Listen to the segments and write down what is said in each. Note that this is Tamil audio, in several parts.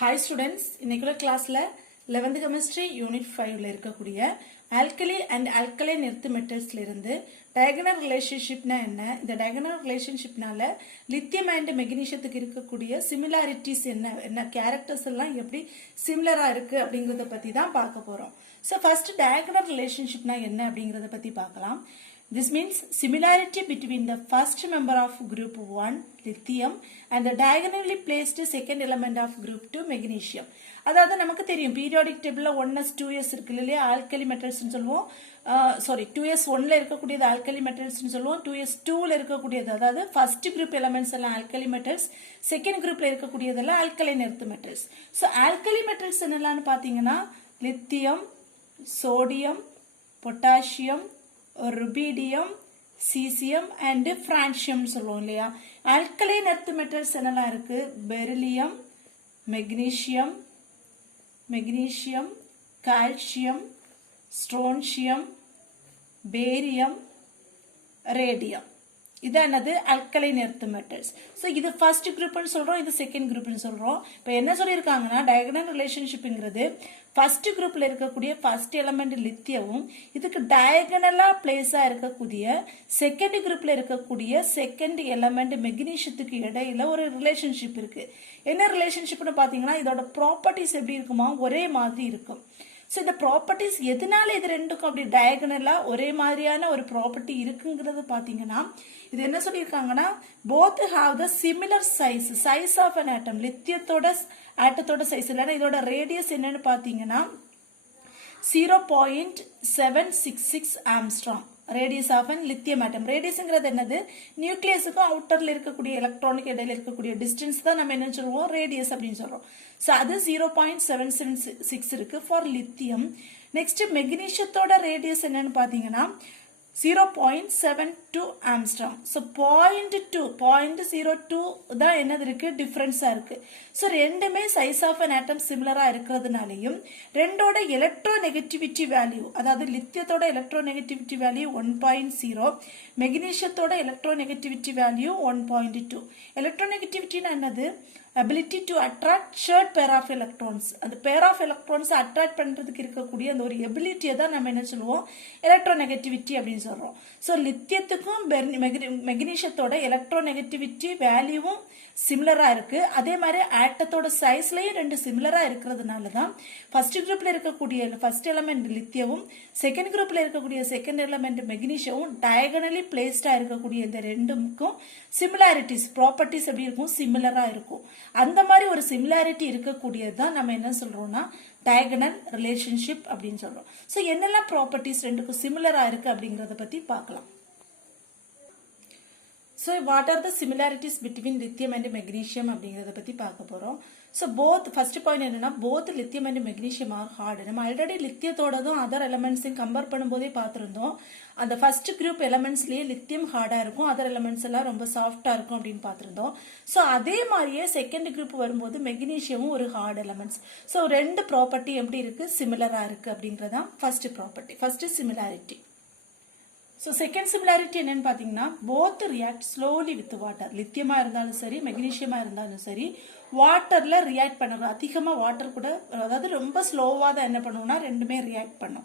Hi students, இன்னைக்குள்ள கிளாஸ்ல 11th chemistry unit 5ல இருக்கக்கூடிய alkali and alkaline earth metals-ல இருந்து diagonal relationship-னா என்ன, இந்த diagonal relationship-னால lithium and magnesium-த்துக்கு இருக்கக்கூடிய similarities என்ன characters எல்லாம் எப்படி similar-ஆ இருக்கு அப்படிங்கறத பத்தி தான் பார்க்க போறோம். So first diagonal relationship-னா என்ன அப்படிங்கறத பத்தி பார்க்கலாம். This means similarity between the first member of group 1 lithium and the diagonally placed second element of group 2 magnesium. அதாவது நமக்கு தெரியும் periodic table 1s 2s இருக்கு இல்லையா, alkali metals னு சொல்லுவோம். sorry 2s 1ல இருக்கக்கூடியது alkali metals னு சொல்லுவோம், 2s 2ல இருக்கக்கூடியது அதாவது first group elements எல்லாம் alkali metals, second groupல இருக்கக்கூடியதெல்லாம் alkaline earth metals. So alkali metals என்னலாம்னு பாத்தீங்கன்னா lithium, sodium, potassium, rubidium, cesium and francium சொல்லுவோம் இல்லையா. alkaline earth metals என்னலாம் இருக்கு, beryllium, magnesium, calcium, strontium, barium, radium. இதானது alkaline earth metals. So இது first group னு சொல்றோம், இது second group னு சொல்றோம். இப்போ என்ன சொல்லிருக்காங்கன்னா diagonal relationshipங்கிறது first groupல இருக்கக்கூடிய first element லித்தியமும் இதுக்கு diagonal-ஆ place-ஆ இருக்கக்கூடிய second groupல இருக்கக்கூடிய second element magnesium-த்துக்கு இடையில ஒரு relationship இருக்கு. என்ன relationship-னு பாத்தீங்கன்னா இதோட properties எப்படி இருக்குமா, ஒரே மாதிரி இருக்கும். So இந்த ப்ராப்பர்ட்டிஸ் எதனால இது ரெண்டுக்கும் அப்படி டயகனலா ஒரே மாதிரியான ஒரு ப்ராப்பர்ட்டி இருக்குங்கிறது பாத்தீங்கன்னா இது என்ன சொல்லியிருக்காங்கன்னா both have the similar size of an atom. லித்தியத்தோட ஆட்டத்தோட சைஸ் இல்லைன்னா இதோட ரேடியஸ் என்னன்னு பாத்தீங்கன்னா 0.766 angstrom radius of an lithium atom. ரேடியஸ்ங்கிறது என்னது, நியூக்ளியஸுக்கும் அவுட்டர்ல இருக்கக்கூடிய எலக்ட்ரானுக்கு இடையில இருக்கக்கூடிய டிஸ்டன்ஸ் தான் நம்ம என்ன சொல்லுவோம், ரேடியஸ் அப்படின்னு சொல்றோம். ஸோ அது 0.766 இருக்கு ஃபார் லித்தியம். நெக்ஸ்ட் மெக்னீஷியத்தோட ரேடியஸ் என்னன்னு பாத்தீங்கன்னா 0.72 ஆம்ஸ்ட்ராங். ஸோ 0.02 தான் என்னது இருக்கு, டிஃபரன்ஸா இருக்கு. ஸோ ரெண்டுமே சைஸ் ஆஃப் அன் ஆட்டம் சிமிலரா இருக்கிறதுனாலையும் ரெண்டோட எலக்ட்ரோ நெகட்டிவிட்டி வேல்யூ, அதாவது லித்தியத்தோட எலக்ட்ரோ நெகட்டிவிட்டி வேல்யூ 1.0, மெக்னீஷியத்தோட எலக்ட்ரோ நெகட்டிவிட்டி வேல்யூ 1.2. எலக்ட்ரோ நெகட்டிவிட்டினா என்னது, ability to attract shared pair of electrons. அந்த pair of electrons attract பண்றதுக்கு இருக்கக்கூடிய அந்த ஒரு எபிலிட்டியை தான் நம்ம என்ன சொல்லுவோம், எலக்ட்ரோநெகட்டிவிட்டி அப்படின்னு சொல்றோம். ஸோ லித்தியத்துக்கும் மெக்னீஷியத்தோட எலக்ட்ரோநெகட்டிவிட்டி வேல்யூவும் சிமிலரா இருக்கு. அதே மாதிரி ஆட்டத்தோட சைஸ்லயும் ரெண்டு சிமிலரா இருக்கிறதுனால தான் ஃபர்ஸ்ட் குரூப்ல இருக்கக்கூடிய ஃபர்ஸ்ட் எலிமெண்ட் லித்தியமும் செகண்ட் குரூப்ல இருக்கக்கூடிய செகண்ட் எலிமெண்ட் மெக்னீஷியமும் டயகனலி பிளேஸ்டா இருக்கக்கூடிய இந்த ரெண்டுக்கும் சிமிலாரிட்டிஸ் ப்ராப்பர்ட்டிஸ் எப்படி இருக்கும், சிமிலரா இருக்கும். அந்த மாதிரி ஒரு சிமிலாரிட்டி இருக்கக்கூடியது தான் நம்ம என்ன சொல்றோம்னா diagonal relationship அப்படின்னு சொல்றோம். சோ என்னெல்லாம் ப்ராப்பர்ட்டிஸ் ரெண்டுக்கும் சிமிலரா இருக்கு அப்படிங்கறத பத்தி பார்க்கலாம். So what are the similarities between lithium and magnesium அப்படிங்கறத பத்தி பார்க்க போறோம். So both first point என்னன்னா both lithium and magnesium are hard. நம்ம ஆல்ரெடி லித்தியத்தோடதும் அதர் எலிமெண்ட்ஸையும் கம்பேர் பண்ணும்போதே பார்த்திருந்தோம். அந்த ஃபர்ஸ்ட் குரூப் எலிமெண்ட்ஸ்லயே லித்தியம் ஹார்டா இருக்கும், அதர் எலிமெண்ட்ஸ் எல்லாம் ரொம்ப சாஃப்டா இருக்கும் அப்படின்னு பார்த்திருந்தோம். சோ அதே மாதிரியே செகண்ட் குரூப் வரும்போது மெக்னீஷியமும் ஒரு ஹார்ட் எலிமெண்ட்ஸ். சோ ரெண்டு ப்ராப்பர்ட்டி எப்படி இருக்கு, சிமிலரா இருக்கு அப்படிங்கறதா first property, first similarity. So second similarity என்னன்னு பாத்தீங்கன்னா both react slowly with water. லித்தியமா இருந்தாலும் சரி மெக்னீஷியமா இருந்தாலும் சரி வாட்டர்ல ரியாக்ட் பண்ணுறோம். அதிகமா வாட்டர் கூட அதாவது ரொம்ப ஸ்லோவா தான் என்ன பண்ணுவோம்னா ரெண்டுமே ரியாக்ட் பண்ணும்.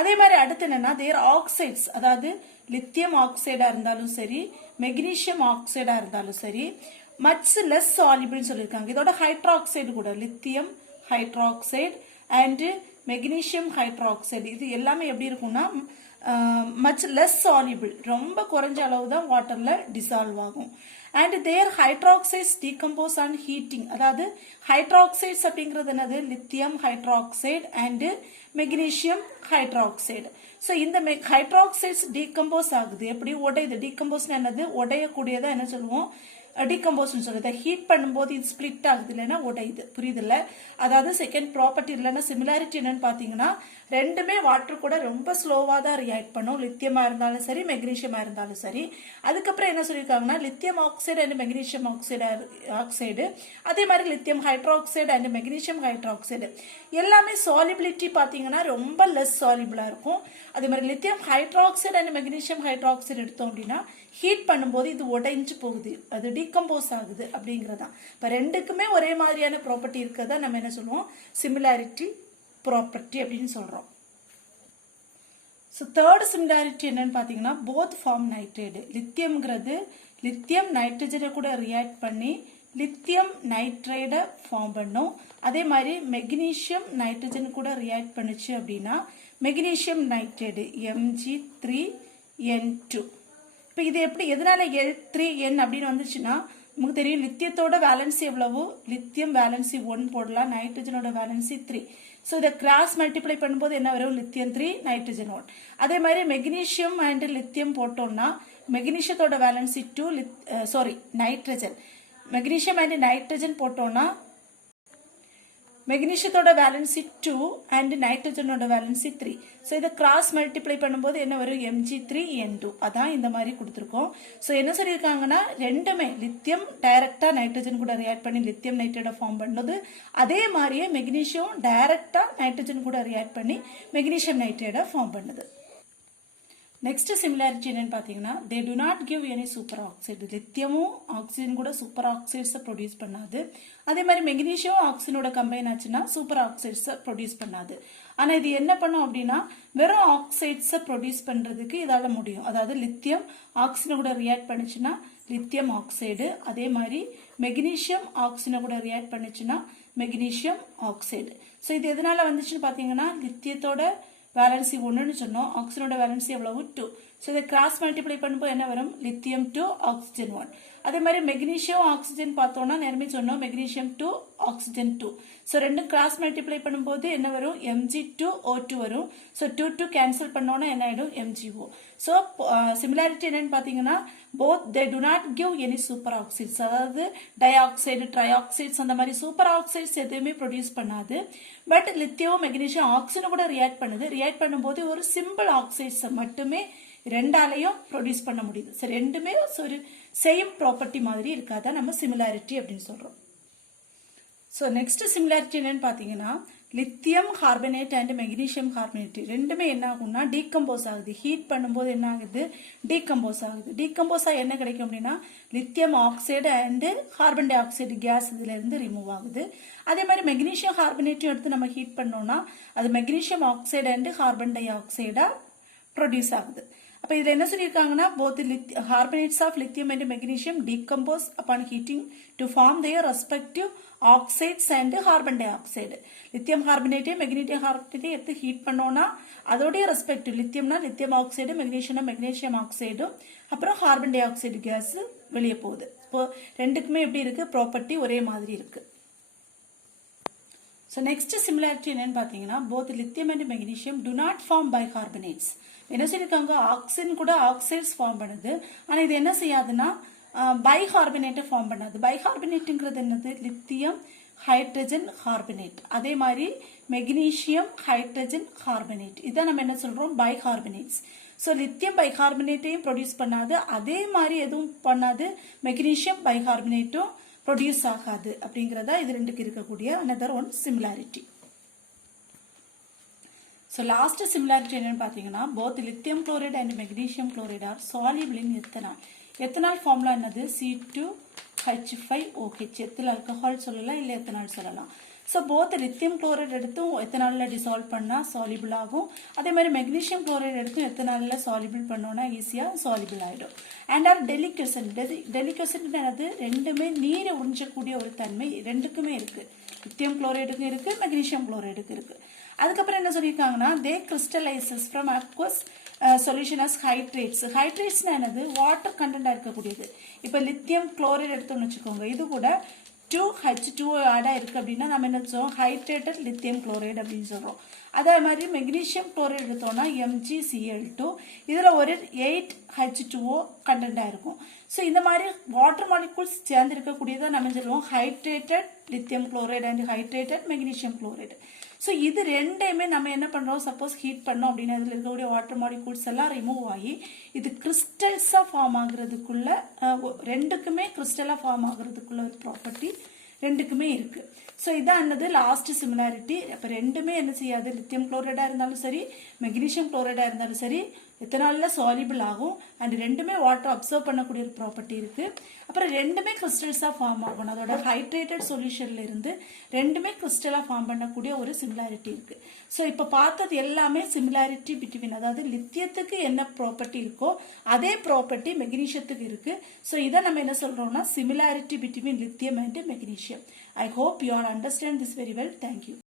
அதே மாதிரி அடுத்து என்னன்னா தேர் ஆக்சைட்ஸ், அதாவது லித்தியம் ஆக்சைடா இருந்தாலும் சரி மெக்னீஷியம் ஆக்சைடா இருந்தாலும் சரி மச் லெஸ் சாலிபிள்னு சொல்லியிருக்காங்க. இதோட ஹைட்ராக்சைடு கூட lithium hydroxide and magnesium hydroxide இது எல்லாமே எப்படி இருக்கும்னா much less soluble, ரொம்ப குறைஞ்ச அளவு தான் வாட்டர்ல டிசால்வ் ஆகும். and their hydroxides decompose on heating. அதாவது ஹைட்ராக்சைட்ஸ் அப்படிங்கிறது என்னது, lithium hydroxide and magnesium hydroxide. So இந்த ஹைட்ராக்சைட்ஸ் டீகம்போஸ் ஆகுது, எப்படி உடையுது, டீகம்போஸ் என்னது, உடையக்கூடியதா என்ன சொல்லுவோம், டிகம்போஸ் சொல்றது. ஹீட் பண்ணும்போது இது ஸ்பிளிட் ஆகுது, இல்லைன்னா உடையுது, புரியுதுல்ல. அதாவது செகண்ட் ப்ராப்பர்ட்டி இல்லைன்னா சிமிலாரிட்டி என்னன்னு பாத்தீங்கன்னா ரெண்டுமே வாட்டர் கூட ரொம்ப ஸ்லோவா தான் ரியாக்ட் பண்ணும், லித்தியமா இருந்தாலும் சரி மெக்னீஷியமா இருந்தாலும் சரி. அதுக்கப்புறம் என்ன சொல்லியிருக்காங்கன்னா lithium oxide and magnesium oxide அதே மாதிரி lithium hydroxide and magnesium hydroxide எல்லாமே சாலிபிலிட்டி பாத்தீங்கன்னா ரொம்ப லெஸ் சாலிபிளா இருக்கும். அதே மாதிரி lithium hydroxide and magnesium hydroxide எடுத்தோம் அப்படின்னா ஹீட் பண்ணும்போது இது உடைஞ்சு போகுது, அது டீகம்போஸ் ஆகுது அப்படிங்கிறதான். இப்போ ரெண்டுக்குமே ஒரே மாதிரியான ப்ராப்பர்ட்டி இருக்கிறதா நம்ம என்ன சொல்லுவோம், சிமிலாரிட்டி ப்ராப்பர்ட்டி அப்படின்னு சொல்றோம். ஸோ தேர்ட் சிமிலாரிட்டி என்னன்னு பார்த்தீங்கன்னா போத் ஃபார்ம் நைட்ரேடு. லித்தியம்ங்கிறது லித்தியம் நைட்ரஜனை கூட ரியாக்ட் பண்ணி லித்தியம் நைட்ரேடை ஃபார்ம் பண்ணும். அதே மாதிரி மெக்னீஷியம் நைட்ரஜன் கூட ரியாக்ட் பண்ணுச்சு அப்படின்னா மெக்னீஷியம் நைட்ரேடு Mg3N2. இப்போ இது எப்படி எதனால L3N அப்படின்னு வந்துச்சுன்னா நமக்கு தெரியும் லித்தியத்தோட வேலன்சி எவ்வளவு, லித்தியம் வேலன்சி 1 போடலாம், நைட்ரஜனோட வேலன்சி 3. ஸோ இதை கிராஸ் மல்டிப்ளை பண்ணும்போது என்ன வரும், லித்தியம் 3 நைட்ரஜன் 1. அதே மாதிரி மெக்னீஷியம் அண்ட் லித்தியம் போட்டோம்னா மெக்னீஷியத்தோட valency 2 nitrogen, magnesium and nitrogen போட்டோம்னா மெக்னீஷியத்தோட வேலன்சி 2 அண்ட் நைட்ரஜனோட வேலன்சி 3. ஸோ இதை கிராஸ் மல்டிப்ளை பண்ணும்போது என்ன வரும், Mg3N2. அதான் இந்த மாதிரி கொடுத்துருக்கோம். ஸோ என்ன சொல்லியிருக்காங்கன்னா ரெண்டுமே லித்தியம் டைரக்டா நைட்ரஜன் கூட ரியாக்ட் பண்ணி லித்தியம் நைட்ரேட்டை ஃபார்ம் பண்ணுது, அதே மாதிரியே மெக்னீஷியம் டைரக்டா நைட்ரஜன் கூட ரியாக்ட் பண்ணி மெக்னீஷியம் நைட்ரேட்டை ஃபார்ம் பண்ணுது. நெக்ஸ்ட் சிமிலாரிட்டி என்னன்னு பார்த்தீங்கன்னா they do not give any superoxide. லித்தியமும் ஆக்சிஜன் கூட சூப்பர் ஆக்சைட்ஸை ப்ரொடியூஸ் பண்ணாது. அதே மாதிரி மெக்னீஷியம் ஆக்சிஜனோட கம்பைன் ஆச்சுன்னா சூப்பர் ஆக்சைட்ஸை ப்ரொடியூஸ் பண்ணாது. ஆனால் இது என்ன பண்ணும் அப்படின்னா வெறும் ஆக்சைட்ஸை ப்ரொடியூஸ் பண்ணுறதுக்கு இதால முடியும். அதாவது லித்தியம் ஆக்சிஜனை கூட ரியாக்ட் பண்ணுச்சுன்னா லித்தியம் ஆக்சைடு, அதே மாதிரி மெக்னீஷியம் ஆக்சிஜனை கூட ரியாக்ட் பண்ணுச்சுன்னா மெக்னீஷியம் ஆக்சைடு. ஸோ இது எதனால வந்துச்சுன்னு பார்த்தீங்கன்னா லித்தியத்தோட வேலன்சி 1ன்னு சொன்னோம், ஆக்சிஜனோட வேலன்சி எவ்வளவு 2. ஸோ இதை கிராஸ் மல்டிப்ளை பண்ணும்போது என்ன வரும், லித்தியம் 2 ஆக்சிஜன் 1. அதே மாதிரி மெக்னீஷியம் ஆக்சிஜன் பார்த்தோம்னா நேரமே சொன்னோம் மெக்னீஷியம் 2 ஆக்சிஜன் 2. ஸோ ரெண்டும் கிராஸ் மல்டிப்ளை பண்ணும்போது என்ன வரும், Mg2O2 வரும். ஸோ 2 கேன்சல் பண்ணோன்னா என்ன ஆயிடும், MgO. ஸோ சிமிலாரிட்டி என்னன்னு பார்த்தீங்கன்னா both they do not give any super oxides. அதாவது டைஆக்சைடு ட்ரைஆக்சைட்ஸ் அந்த மாதிரி சூப்பர் ஆக்சைட்ஸ் எதுவுமே ப்ரொடியூஸ் பண்ணாது. பட் லித்தியம் மெக்னீஷியம் ஆக்சிஜன் கூட ரியாக்ட் பண்ணுது. ரியாக்ட் பண்ணும்போது ஒரு சிம்பிள் ஆக்சைட்ஸை மட்டுமே ரெண்டாலையும் ப்ரொடியூஸ் பண்ண முடியுது. ஸோ ரெண்டுமே ஒரு சேம் ப்ராப்பர்ட்டி மாதிரி இருக்காத நம்ம சிமிலாரிட்டி அப்படின்னு சொல்றோம். ஸோ நெக்ஸ்ட் சிமிலாரிட்டி என்னன்னு பார்த்தீங்கன்னா lithium carbonate and magnesium carbonate ரெண்டுமே என்ன ஆகும்னா டீகம்போஸ் ஆகுது. ஹீட் பண்ணும்போது என்ன ஆகுது, டீகம்போஸ் ஆகுது. டீகம்போஸ் ஆக என்ன கிடைக்கும் அப்படின்னா lithium oxide and carbon dioxide gas இதுல இருந்து ரிமூவ் ஆகுது. அதே மாதிரி மெக்னீஷியம் கார்பனேட்டையும் எடுத்து நம்ம ஹீட் பண்ணோம்னா அது மெக்னீஷியம் ஆக்சைடு அண்ட் கார்பன் டை ஆக்சைடா ப்ரொடியூஸ் ஆகுது. அப்போ இதில் என்ன சொல்லியிருக்காங்கன்னா both carbonates of lithium and magnesium decompose upon heating to form their respective oxides and carbon dioxide. Lithium கார்பனேட்டையும் மெக்னீஷியம் கார்பனேட்டையும் எடுத்து ஹீட் பண்ணோம்னா அதோடைய ரெஸ்பெக்டிவ் லித்தியம்னா லித்தியம் ஆக்சைடு, மெக்னீஷியம்னா மெக்னீஷியம் ஆக்சைடும், அப்புறம் கார்பன் டை ஆக்சைடு கேஸ் வெளியே போகுது. இப்போ ரெண்டுக்குமே எப்படி இருக்கு, ப்ராப்பர்ட்டி ஒரே மாதிரி இருக்கு. ஸோ நெக்ஸ்ட் சிமிலாரிட்டி என்னன்னு பார்த்தீங்கன்னா both lithium and magnesium do not form bicarbonates. என்ன சொல்லியிருக்காங்க, ஆக்சிஜன் கூட ஆக்சைட்ஸ் ஃபார்ம் பண்ணுது, ஆனால் இது என்ன செய்யாதுன்னா பைகார்பனேட்டை ஃபார்ம் பண்ணாது. பைகார்பனேட்டுங்கிறது என்னது, லித்தியம் ஹைட்ரஜன் கார்பனேட், அதே மாதிரி மெக்னீஷியம் ஹைட்ரஜன் கார்பனேட், இதான் நம்ம என்ன சொல்றோம் பைகார்பனேட்ஸ். ஸோ லித்தியம் பைகார்பனேட்டையும் ப்ரொடியூஸ் பண்ணாது, அதே மாதிரி எதுவும் பண்ணாது மெக்னீஷியம் பைகார்பனேட்டும் ப்ரொடியூஸ் ஆகாது. அப்படிங்கிறதா இது ரெண்டுக்கு இருக்கக்கூடிய another one similarity. So last similarity என்னன்னு பார்த்தீங்கன்னா both lithium chloride and magnesium chloride are soluble in ethanol. Ethanol formula என்னது, C2H5OH. எத்தில் ஆல்கஹால் சொல்லலாம், இல்லை எத்தனால் சொல்லலாம். ஸோ போத் லித்தியம் குளோரைடு எடுத்தும் எத்தனாலில் டிசால்வ் பண்ணால் சால்யூபிள் ஆகும். அதே மாதிரி மெக்னீஷியம் குளோரைடு எடுத்தும் எத்தனாலில் சால்யூபிள் பண்ணோன்னா ஈஸியாக சால்யூபிள் ஆகிடும். And R டெலிக்யூசன்ட். டெலிக்யூசன்ட் அது ரெண்டுமே நீரை உறிஞ்சக்கூடிய ஒரு தன்மை ரெண்டுக்குமே இருக்கு. லித்தியம் குளோரைடுக்கும் இருக்கு, மெக்னீஷியம் குளோரைடுக்கு இருக்கு. அதுக்கப்புறம் என்ன சொல்லியிருக்காங்கன்னா they crystallises from aqueous solution as hydrates. ஹைட்ரேட்ஸ்னா என்னது, வாட்டர் கண்டென்ட்டாக இருக்கக்கூடியது. இப்போ லித்தியம் குளோரைடு எடுத்தோம்னு வச்சுக்கோங்க, இது கூட 2H2O ஆடாக இருக்குது அப்படின்னா நம்ம என்ன சொல்லுவோம், ஹைட்ரேட்டட் லித்தியம் குளோரைடு அப்படின்னு சொல்கிறோம். அதே மாதிரி மெக்னீஷியம் குளோரைடு எடுத்தோம்னா MgCl2, இதில் ஒரு 8H2O கண்டென்ட்டாக இருக்கும். ஸோ இந்த மாதிரி வாட்டர் மாலிகூல்ஸ் சேர்ந்து இருக்கக்கூடியதான் நம்ம சொல்லுவோம் hydrated lithium chloride and hydrated magnesium chloride. So இது ரெண்டையுமே நம்ம என்ன பண்ணுறோம், சப்போஸ் ஹீட் பண்ணோம் அப்படின்னா இதில் இருக்கக்கூடிய வாட்டர் மாலிகூல்ஸ் எல்லாம் ரிமூவ் ஆகி இது கிறிஸ்டல்ஸாக ஃபார்ம் ஆகுறதுக்குள்ள ரெண்டுக்குமே கிறிஸ்டலாக ஃபார்ம் ஆகுறதுக்குள்ள ஒரு ப்ராப்பர்ட்டி ரெண்டுக்குமே இருக்குது. ஸோ இதான் என்னது லாஸ்ட் சிமிலாரிட்டி. அப்போ ரெண்டுமே என்ன செய்யாது, லித்தியம் குளோரைடாக இருந்தாலும் சரி மெக்னீஷியம் குளோரைடாக இருந்தாலும் சரி எத்தனால்ல சாலிபிள் ஆகும் அண்ட் ரெண்டுமே வாட்டர் அப்சர்வ் பண்ணக்கூடிய ஒரு ப்ராப்பர்ட்டி இருக்கு. அப்புறம் ரெண்டுமே கிறிஸ்டல்ஸா ஃபார்ம் ஆகும். அதோட ஹைட்ரேட்டட் சொல்யூஷன்ல இருந்து ரெண்டுமே கிறிஸ்டலா ஃபார்ம் பண்ணக்கூடிய ஒரு சிமிலாரிட்டி இருக்கு. ஸோ இப்போ பார்த்தது எல்லாமே சிமிலாரிட்டி பிட்வீன், அதாவது லித்தியத்துக்கு என்ன ப்ராப்பர்ட்டி இருக்கோ அதே ப்ராப்பர்ட்டி மெக்னீஷியத்துக்கு இருக்கு. ஸோ இதை நம்ம என்ன சொல்றோம்னா similarity between lithium and magnesium. I hope you all understand this very well. Thank you.